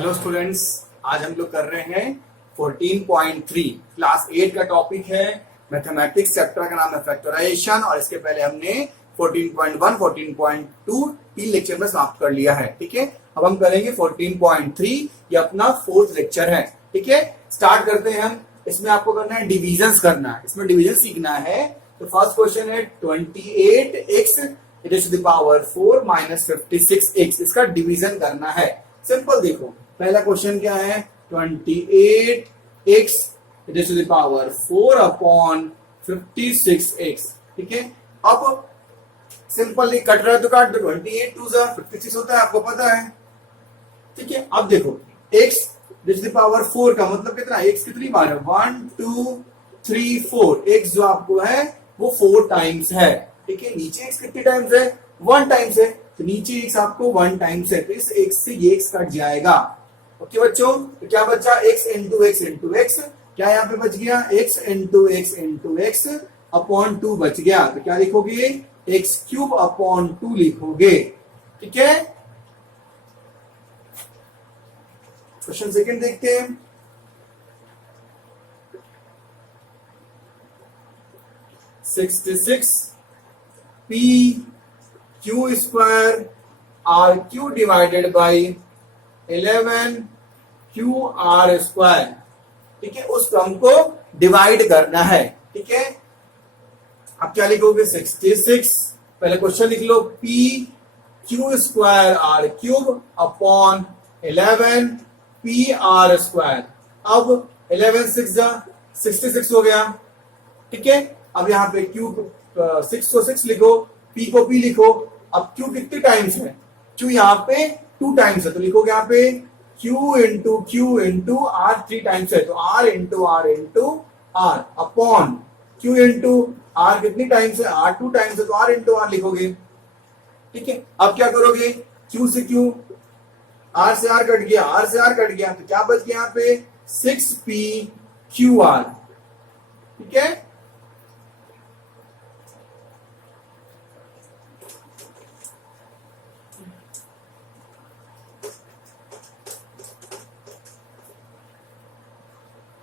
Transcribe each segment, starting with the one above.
Hello students, आज हम लोग कर रहे हैं 14.3 क्लास 8 का टॉपिक है मैथमेटिक्स। चैप्टर का नाम है फैक्टराइजेशन और इसके पहले हमने 14.1, 14.2 तीन लेक्चर में समाप्त कर लिया है। ठीक है, अब हम करेंगे 14.3, ये अपना फोर्थ लेक्चर है। ठीक है, स्टार्ट करते हैं हम। इसमें आपको करना है डिविजन्स करना है, इसमें डिवीजन सीखना है। तो फर्स्ट क्वेश्चन है 28x to the power 4 minus 56x, इसका डिवीजन करना है। सिंपल देखो, पहला क्वेश्चन क्या है 28x to the power 4 upon 56x। ठीक है, अब सिंपली कट रहा है तो काट दो, 28 टू 56 होता है, आपको पता है। ठीक है, अब देखो x टू द पावर 4 का मतलब कितना, x कितनी बार है 1 2 3 4, x जो आपको है वो 4 टाइम्स है। ठीक है, नीचे x कितनी टाइम्स है 1 टाइम्स है, तो नीचे x आपको 1 टाइम्स है, तो इस x से ये x कट जाएगा। ओके बच्चों, तो क्या बचा x into x into x, क्या यहाँ पे बच गया x इंटू एक्स अपॉन 2 बच गया, तो क्या लिखोगे x क्यूब अपॉन 2 लिखोगे। ठीक है, क्वेश्चन सेकंड देखते हैं। $66 p q square r q divided by 11 q r square. ठीक है, उस टर्म को डिवाइड करना है। ठीक है, अब क्या लिखोगे 66, पहले क्वेश्चन लिख लो, p q square r cube upon 11 p r square. अब 11 6 66 हो गया। ठीक है, अब यहाँ पे q 6 को 6 लिखो, p को p लिखो। अब q कितने टाइम्स है, q यहाँ पे 2 टाइम्स है, तो लिखोगे यहाँ पे q इंटू r 3 टाइम्स है, तो r into r upon q into r कितनी टाइम्स है, r 2 टाइम्स है, तो r इंटू r लिखोगे। ठीक है, अब क्या करोगे, q से q, r से r कट गया, r से r कट गया, तो क्या बच गया यहाँ पे 6p qr। ठीक है,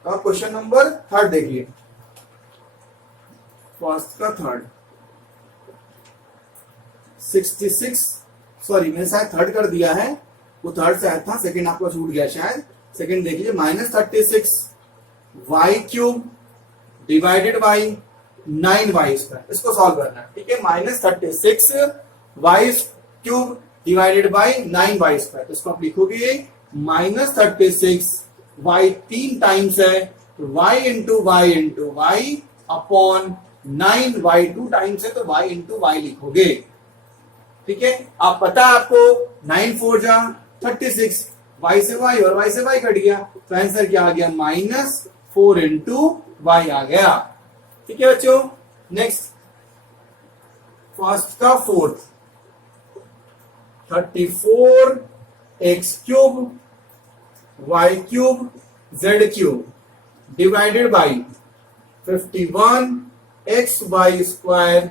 अब क्वेश्चन नंबर थर्ड देखिए, फर्स्ट का थर्ड 66, सॉरी मैंने शायद थर्ड कर दिया है, वो थर्ड शायद था, सेकंड आपको छूट गया शायद। सेकंड देख लीजिए, -36 y cube divided by 9 y square, इसको सॉल्व करना है। ठीक है, -36 y cube divided by 9 y square, तो इसको आप लिखोगे -36 y 3 टाइम्स है, तो y into y upon 9 y 2 times है, तो y इंटू वाई लिखोगे। ठीक है, आप पता है आपको 9 4 जा 36, y से y और y से y कट गया, तो आंसर क्या आ गया -4 इंटू वाई आ गया। ठीक है बच्चों, नेक्स्ट फर्स्ट का fourth 34 x cube y cube z cube divided by 51 x y square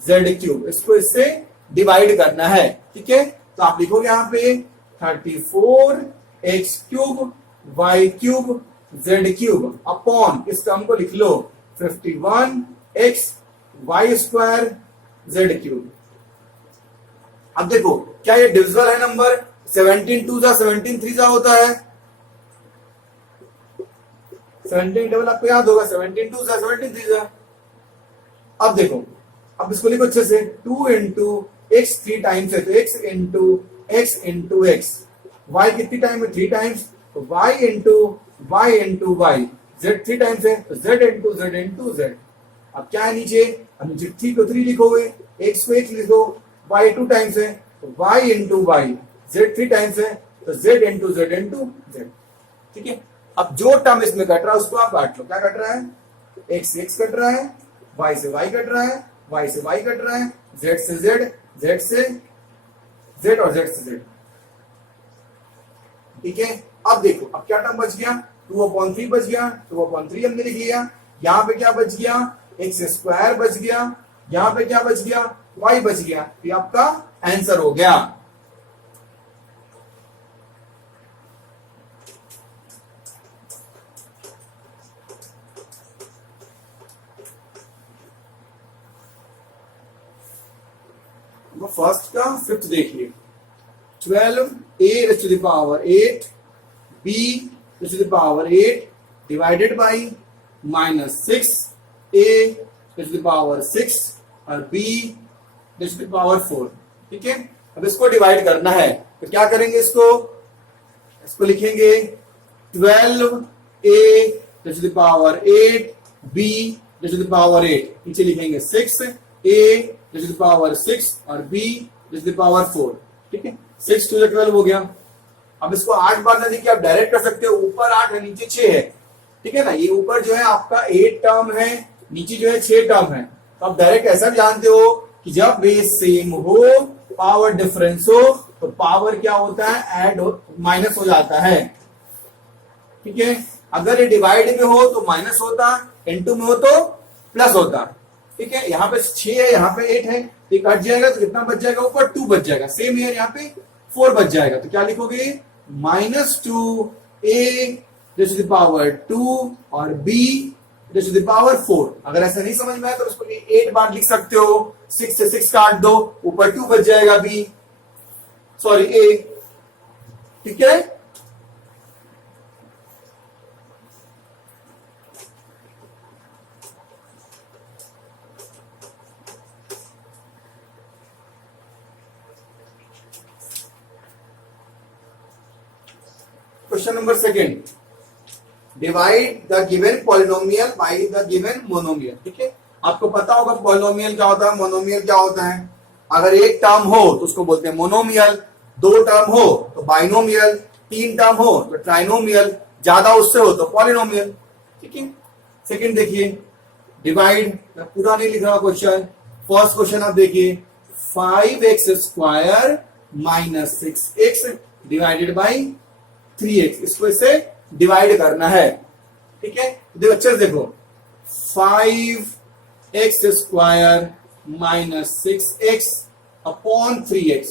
z cube, इसको इससे डिवाइड करना है। ठीक है, तो आप लिखोगे यहाँ पे 34 x cube y cube z cube upon, इस टर्म को लिख लो 51 x y square z cube. अब देखो क्या ये डिविजिबल है नंबर, 17 2 17 3 होता है, 17 डबल आपको याद होगा, 17 2 17 3। अब देखो, अब इसको लिखो अच्छे से, 2 इंटू एक्स 3 टाइम्स है, तो x इंटू एक्स, y कितनी टाइम है 3 टाइम्स, तो y into y, z 3 times है, तो z इंटू z। अब क्या है नीचे, अब नीचे 3 को 3 लिखोगे, x को x लिखो, y 2 टाइम्स है, तो y into y, z 3 times है, तो z इंटू z। ठीक है, अब जो टर्म इसमें कट रहा है उसको आप काट लो, क्या कट रहा है, x से x कट रहा है, y से y कट रहा है, y से y कट रहा है, z से z से z और z से z। ठीक है, अब देखो अब क्या टर्म बच गया, 2/3 बच गया, 2/3 हमने लिख लिया। यहाँ पे क्या बच गया, एक्स स्क्वायर बच गया, यहाँ पे क्या बच गया, y बच गया, ये आपका आंसर हो गया। देखो फर्स्ट का फिफ्थ देखिए, 12a raised to the power 8 b raised to the power 8 divided by minus 6a raised to the power 6 और b raised to the power 4। ठीक है, अब इसको डिवाइड करना है तो क्या करेंगे, इसको लिखेंगे 12a raised to the power 8 b raised to the power 8, नीचे लिखेंगे 6a raised to the power 6 और b raised to the power 4। ठीक है, 6 to the 12 हो गया। अब इसको 8 बार ना देखिए, आप डायरेक्ट कर सकते हो, ऊपर 8 है नीचे 6 है। ठीक है ना, ये ऊपर जो है आपका 8 टर्म है, नीचे जो है 6 टर्म है। तो आप डायरेक्ट ऐसा भी जानते हो कि जब बेस सेम हो, पावर डिफरेंस हो, तो पावर क्या होता है, ऐड माइनस हो जाता है। ठीक है, अगर ये डिवाइड में हो तो माइनस होता, इनटू में हो तो प्लस होता। ठीक है, यहाँ पे 6 है, यहाँ पे 8 है, ये कट जाएगा तो कितना बच जाएगा, ऊपर 2 बच जाएगा। सेम है, यहाँ पे 4 बच जाएगा। तो क्या लिखोगे, -2a raised to the power 2 और b raised to the power 4। अगर ऐसा नहीं समझ में आया तो उसको 8 बार लिख सकते हो, 6 से 6 काट दो, ऊपर 2 बच जाएगा b, सॉरी a। ठीक है, question number second, divide the given polynomial by the given monomial. ठीक है, आपको पता होगा पॉलिनोमियल क्या होता है, मोनोमियल क्या होता है। अगर एक टर्म हो तो उसको बोलते हैं मोनोमियल, 2 टर्म हो तो बाइनोमियल, 3 टर्म हो तो ट्राइनोमियल, ज्यादा उससे हो तो पॉलिनोमियल। ठीक है, सेकेंड देखिए, डिवाइड, मैं पूरा नहीं लिख रहा क्वेश्चन। फर्स्ट क्वेश्चन आप देखिए, 5x square minus 6x divided by 3x, इसको इससे डिवाइड करना है। ठीक है, देखो अच्छे से देखो, 5x square minus 6x upon 3x।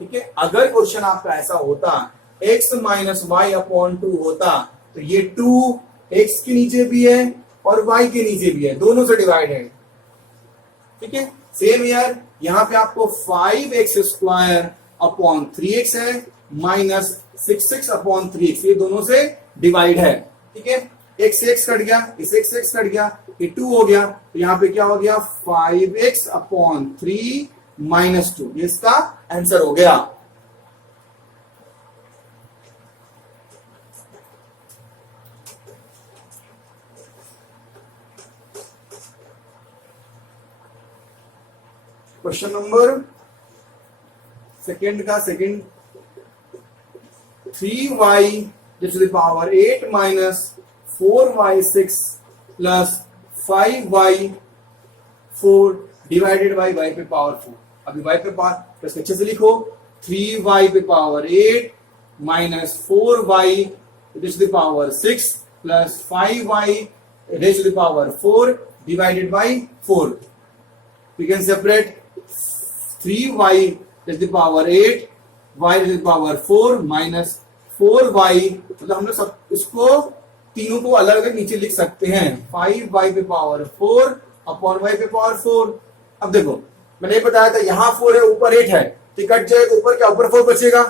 ठीक है, अगर क्वेश्चन आपका ऐसा होता x माइनस वाई अपॉन 2 होता तो ये 2 x के नीचे भी है और y के नीचे भी है, दोनों से डिवाइड है। ठीक है, सेम यार, यहां पे आपको 5x स्क्वायर अपॉन 3x है, माइनस 6x अपॉन 3x, ये दोनों से डिवाइड है। ठीक है, x से x कट गया, इस x से x कट गया, ये 2 हो गया, तो यहां पे क्या हो गया, 5x अपॉन 3 माइनस 2, ये इसका आंसर हो गया। क्वेश्चन नंबर सेकेंड का second, 3y raised to the power 8 minus 4y6 plus 5y4 divided by y पे पावर 4। अभी y पे पावर तो अच्छे से लिखो, 3y पे power 8 minus 4y raised to the power 6 plus 5y raised to the power 4 divided by 4। We can separate 3y raised to the power 8 y raised to the power 4 minus 4y, मतलब हम लोग सब इसको तीनों को अलग अलग नीचे लिख सकते हैं, 5y पे पावर 4 अपॉन y पे पावर 4। अब देखो मैंने बताया था यहाँ 4 है, ऊपर 8 है, तो कट जाएगा, ऊपर क्या, ऊपर 4 बचेगा।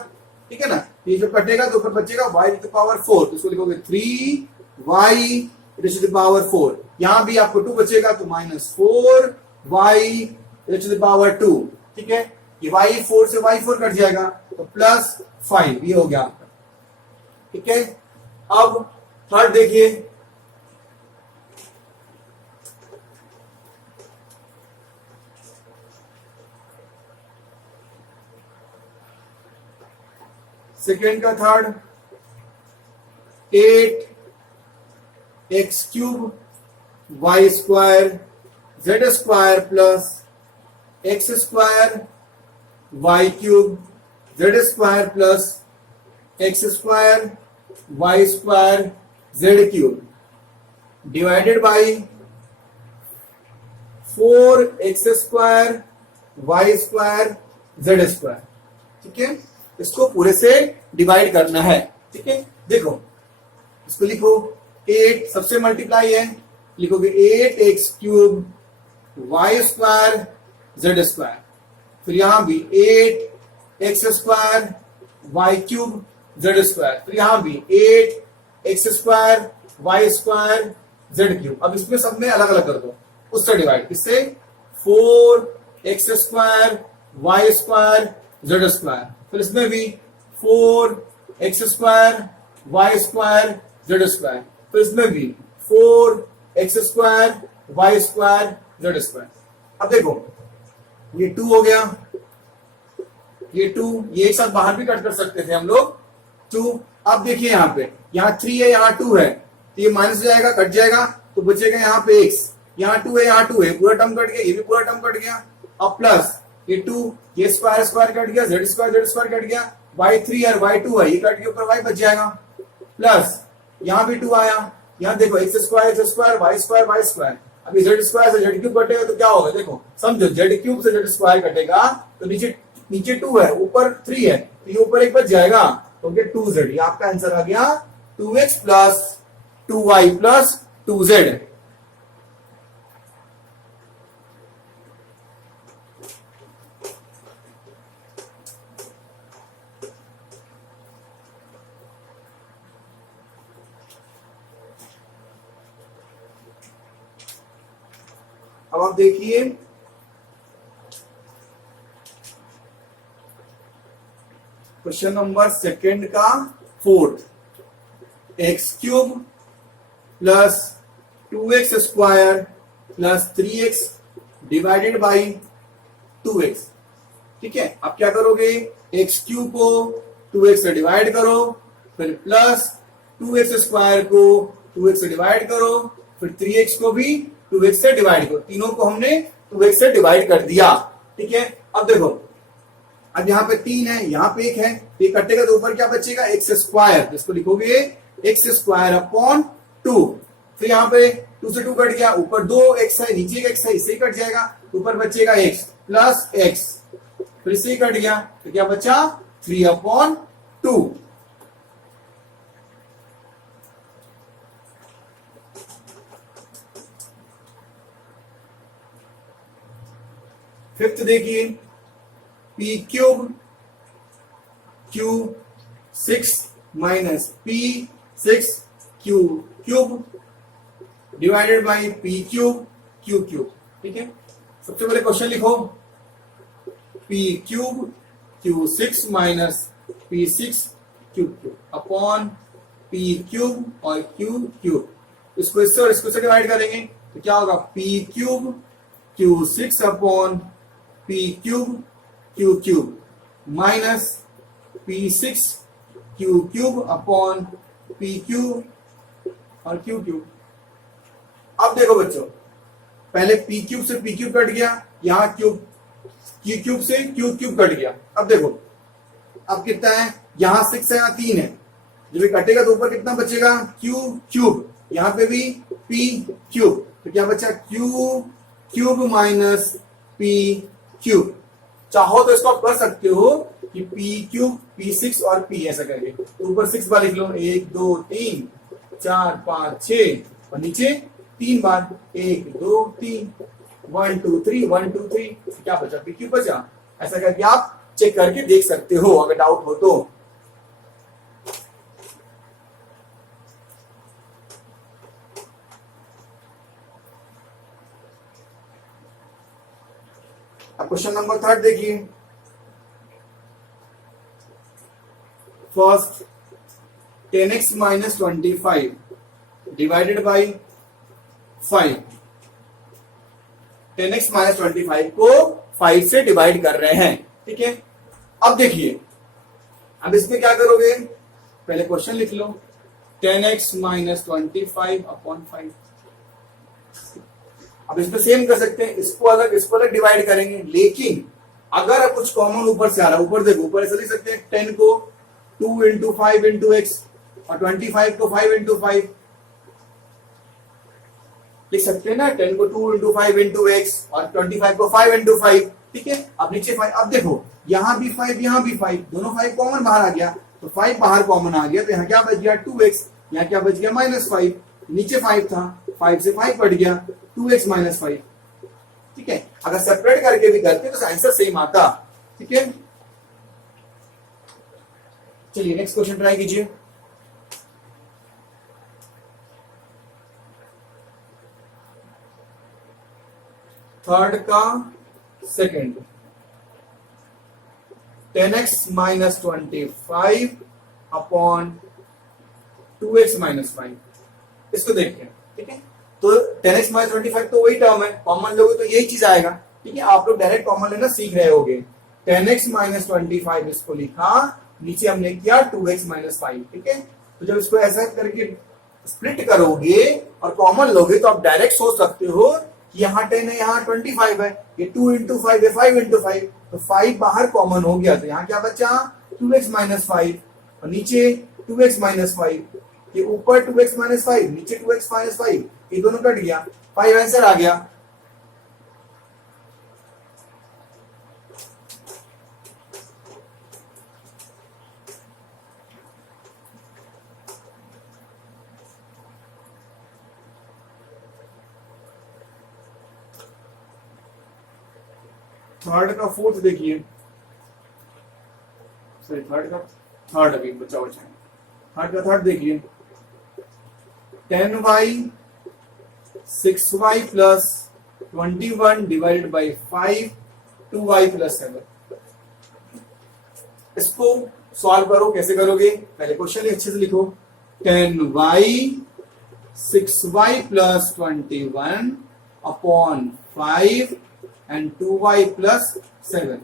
ठीक है ना, ये जो कटेगा तो ऊपर बचेगा y टू द पावर 4, तो इसको लिखोगे 3y टू द पावर 4। यहाँ भी आपको 2 बचेगा तो minus 4y to the power 2। ठीक है, ये y4 से y4 कट जाएगा तो प्लस 5, ये हो गया। ठीक है, अब थर्ड देखिए, सेकेंड का third, 8x cube y square z square plus x square y cube z square plus x square y square z cube divided by 4x square y square z square. ठीक है, इसको पूरे से divide करना है। ठीक है, देखो इसको लिखो, 8 सबसे मल्टीप्लाई है, लिखोगे 8x cube y square z square. फिर यहां भी 8x² y³ z², फिर यहां भी 8x² y² z³। अब इसमें सब में अलग अलग कर दो, उससे डिवाइड, किससे? 4x² y² z², फिर इसमें भी 4x² y² z², फिर इसमें भी 4x² y² z²। अब देखो ये 2 हो गया, ये 2, ये एक साथ बाहर भी कट कर सकते थे हम लोग 2। अब देखिए यहाँ पे, यहाँ 3 है, यहाँ 2 है, तो ये माइनस हो जाएगा, कट जाएगा, तो बचेगा यहाँ पे x, यहाँ 2 है, यहाँ 2 है, पूरा टर्म कट गया, ये भी पूरा टर्म कट गया। अब प्लस ये 2, ये स्क्वायर स्क्वायर कट गया, z² कट गया, y3 और y2 है, ये कट के ऊपर y बच जाएगा। प्लस यहाँ भी 2 आया, यहाँ देखो x² y²। अभी z² से z³ कटेगा तो क्या होगा? देखो समझो, z³ से z² कटेगा तो नीचे 2 है, ऊपर 3 है, तो ये ऊपर एक बच जाएगा, तो 2z। ये आपका आंसर आ गया 2x plus 2y plus 2z। अब आप देखिए क्वेश्चन नंबर सेकंड का 4th, x³ plus 2x² plus 3x divided by 2x। ठीक है, अब क्या करोगे? x³ को 2x से डिवाइड करो, फिर प्लस 2x² को 2x से डिवाइड करो, फिर 3x को भी 2x से डिवाइड करो। तीनों को हमने 2x से डिवाइड कर दिया। ठीक है, अब देखो, अब यहाँ पे 3 है, यहाँ पे 1 है, ये कटेगा तो ऊपर क्या बचेगा? x², इसको लिखोगे x² अपॉन 2। फिर यहाँ पे 2 से 2 कट गया, ऊपर 2x है, नीचे एक x है, इससे ही कट जाएगा, ऊपर बचेगा x प्लस x, फिर इससे ही कट गया, तो क्या बचा? 3 अपॉन 2। फिफ्थ देखिए, p³ q6 minus p6q³ divided by p³ q³। ठीक है, सबसे पहले क्वेश्चन लिखो, p³ q6 minus p6q³ upon p³ और q³। इसको इससे और इसको से डिवाइड करेंगे तो क्या होगा? p³ q6 upon p³ q³ minus p6q³ upon pq और q³। अब देखो बच्चों, पहले p³ से p³ कट गया, यहाँ q³ से q³ कट गया। अब देखो, अब कितना है? यहाँ 6 है, यहाँ 3 है, जब ये कटेगा तो ऊपर कितना बचेगा? q³ यहाँ पे भी p³, तो क्या बचा? q³ माइनस p³ चाहो तो इसको आप कर सकते हो कि p³ p6 और p ऐसा करके, तो ऊपर 6 बार लिख लो, 1 2 3 4 5 6, और नीचे 3 बार, 1 2 3 1 2 3 1 2 3, क्या बचा? p³ बचा। ऐसा करके आप चेक करके देख सकते हो अगर डाउट हो तो। अब क्वेश्चन नंबर 3 देखिए, first 10x minus 25 divided by 5। 10x minus 25 को 5 से डिवाइड कर रहे हैं। ठीक है, अब देखिए, अब इसमें क्या करोगे? पहले क्वेश्चन लिख लो, 10x माइनस 25 अपॉन 5। अब इसमें सेम कर सकते हैं, इसको अलग डिवाइड करेंगे, लेकिन अगर कुछ कॉमन ऊपर से आ रहा है, ऊपर देखो, ऊपर ऐसा लिख सकते हैं 10 को 2 इंटू 5 इंटू एक्स और 25 को 5 इंटू 5 लिख सकते हैं ना, 10 को 2 इंटू 5 इंटू एक्स और 25 को 5 इंटू 5। ठीक है, अब नीचे 5, अब देखो यहाँ भी 5 यहाँ भी 5, दोनों 5 कॉमन बाहर आ गया, तो 5 बाहर कॉमन आ गया, तो यहाँ क्या बच गया? 2x, यहाँ क्या बच गया? -5, नीचे 5 था, 5 से 5 कट गया, 2x माइनस 5। ठीक है, अगर सेपरेट करके भी करते तो आंसर सेम आता। ठीक है, चलिए नेक्स्ट क्वेश्चन ट्राई कीजिए। थर्ड का second, 10x minus 25 upon 2x minus 5, इसको देखते हैं। ठीक है, तो 10x माइनस 25 तो वही टर्म है, कॉमन लोगे तो यही चीज आएगा। ठीक है, आप लोग डायरेक्ट कॉमन लेना सीख रहे होगे। 10x माइनस 25 इसको लिखा, नीचे हमने किया 2x माइनस 5। ठीक है, तो जब इसको ऐसा करके स्प्लिट करोगे और कॉमन लोगे तो आप डायरेक्ट सोच सकते हो कि यहाँ 10 है, यहाँ 25 है, ये 2 इंटू 5 है, 5 इंटू 5, तो 5 बाहर कॉमन हो गया, तो यहाँ क्या बचा 2x माइनस 5 और नीचे 2x माइनस 5, ये ऊपर 2x माइनस 5 नीचे 2x माइनस 5, ये दोनों कट गया, 5 आंसर आ गया। थर्ड का फोर्थ देखिए, सॉरी थर्ड का थर्ड अभी बचा है। थर्ड का थर्ड देखिए, 10y 6y plus 21 divided by 5 2y plus 7। इसको सॉल्व करो, कैसे करोगे, पहले क्वेश्चन अच्छे से लिखो। 10y 6y plus 21 upon 5 and 2y plus 7,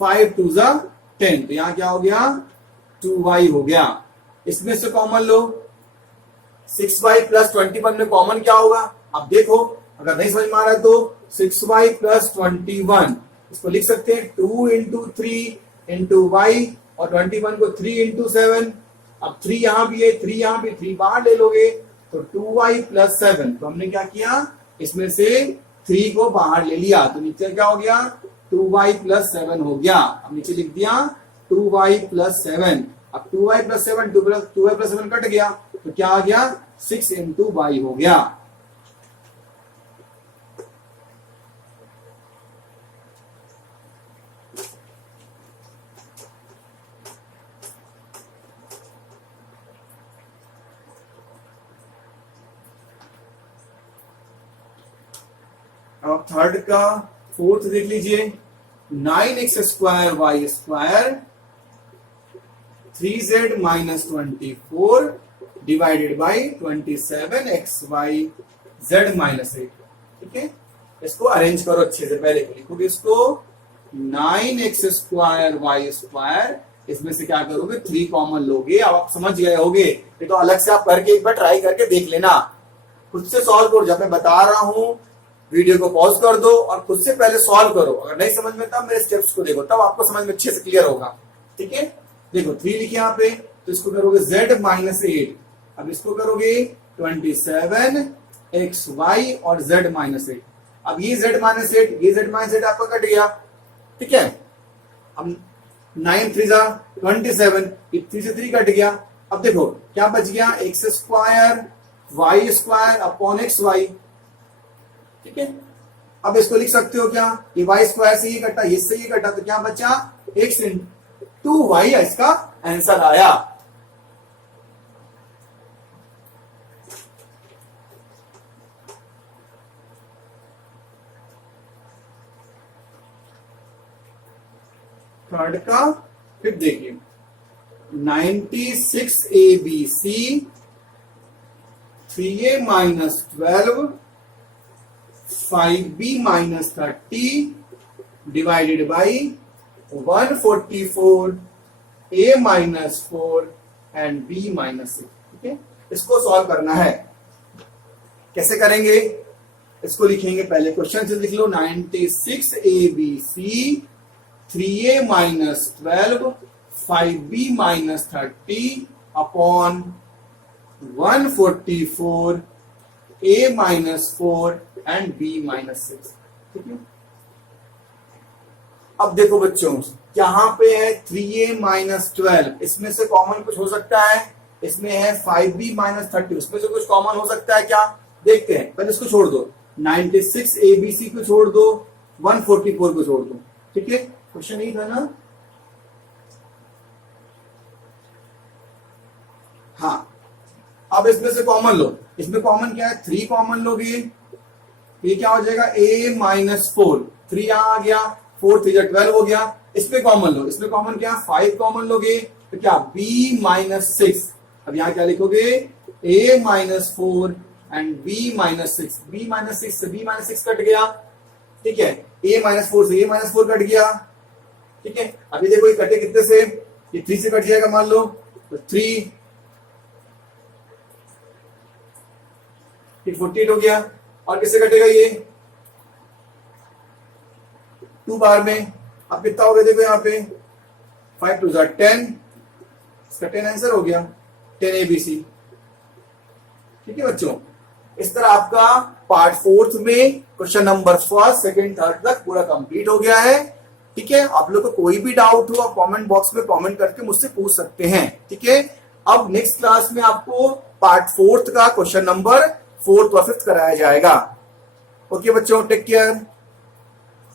5 2 जा 10, तो यहां क्या हो गया 2y हो गया। इसमें से कॉमन लो, 6y प्लस 21 में कॉमन क्या होगा, अब देखो, अगर नहीं समझ में आ रहा है तो 6y प्लस 21 इसको लिख सकते हैं 2 इंटू 3 इंटू y और 21 को 3 इंटू 7। अब 3 यहां भी है, 3 यहां भी, 3 बाहर ले लोगे तो 2y प्लस 7। तो हमने क्या किया, इसमें से 3 को बाहर ले लिया, तो नीचे क्या हो गया 2y प्लस 7 हो गया। अब नीचे लिख दिया 2y प्लस 7। अब 2y plus 7 2y plus 7 cut गया, तो क्या आ गया 6 इंटू y हो गया। अब थर्ड का फोर्थ देख लीजिए, 9x square y square 3z minus 24 divided by 27xy z minus 8। ठीक है, इसको अरेंज करो अच्छे से, पहले लिखोगे इसको 9x स्क्वायर वाई स्क्वायर, इसमें से क्या करोगे 3 कॉमन लोगे। अब आप समझ गए होगे, ये तो अलग से आप करके एक बार ट्राई करके देख लेना, खुद से सॉल्व करो। जब मैं बता रहा हूं वीडियो को पॉज कर दो और खुद से पहले सॉल्व करो, अगर नहीं समझ में तब मेरे स्टेप्स को देखो, तब आपको समझ में अच्छे से क्लियर होगा। ठीक है, देखो 3 लिखे यहाँ पे, तो इसको करोगे z माइनस 8, अब इसको करोगे 27xy और z माइनस 8। अब ये z माइनस 8, ये z माइनस 8 आपका कट गया। ठीक है, अब 9 3 जा 27, 3 से 3 कट गया। अब देखो क्या बच गया, x square y square upon x y. ठीक है, अब इसको लिख सकते हो क्या, ये वाई स्क्वायर से ये कटा, इससे ये कटा, तो क्या बचा x इंटू वाई, इसका आंसर आया। थर्ड का फिर देखिए, 96 ABC 3a minus 12 5b minus 30 divided by 144 a minus 4 and b minus 6। ठीक है, इसको सॉल्व करना है, कैसे करेंगे, इसको लिखेंगे, पहले क्वेश्चन से लिख लो, 96 ABC 3a minus 12 5b minus 30 upon 144 a minus 4 and b minus 6। ठीक है, अब देखो बच्चों, यहाँ पे है 3a माइनस 12, इसमें से कॉमन कुछ हो सकता है, इसमें है 5b माइनस 30, उसमें से कुछ कॉमन हो सकता है क्या, देखते हैं, पहले इसको छोड़ दो। 96 ABC को छोड़ दो, 144 को छोड़ दो। ठीक है, क्वेश्चन यही था ना। हाँ, अब इसमें से कॉमन लो। इसमें कॉमन क्या है, 3 कॉमन लोगे, ये क्या हो जाएगा a-4, 3 यहां आ गया, 4 3 12 हो गया। इसमें कॉमन लो, इसमें कॉमन क्या, 5 कॉमन लोगे तो क्या b-6। अब यहां क्या लिखोगे, a-4 एंड b-6। b-6 से b-6 कट गया। ठीक है, a-4 से a-4 कट गया। ठीक है, अभी देखो ये कटे कितने से, ये 3 से कट जाएगा मान लो, तो 3 48 हो गया। और किससे कटेगा ये, 2 बार में। अब कितना हो गया देखो यहाँ पे, 5 2 10, इसका 10 आंसर हो गया, 10 ABC। ठीक है बच्चों, इस तरह आपका पार्ट 4 में क्वेश्चन नंबर 1, 2, 3 तक पूरा कंप्लीट हो गया है। ठीक है, आप लोग को कोई भी डाउट हो आप कमेंट बॉक्स में कमेंट करके मुझसे पूछ सकते हैं। ठीक है, अब नेक्स्ट क्लास में आपको पार्ट 4 का क्वेश्चन नंबर 4th और 5th कराया जाएगा। ओके बच्चों, टेक केयर।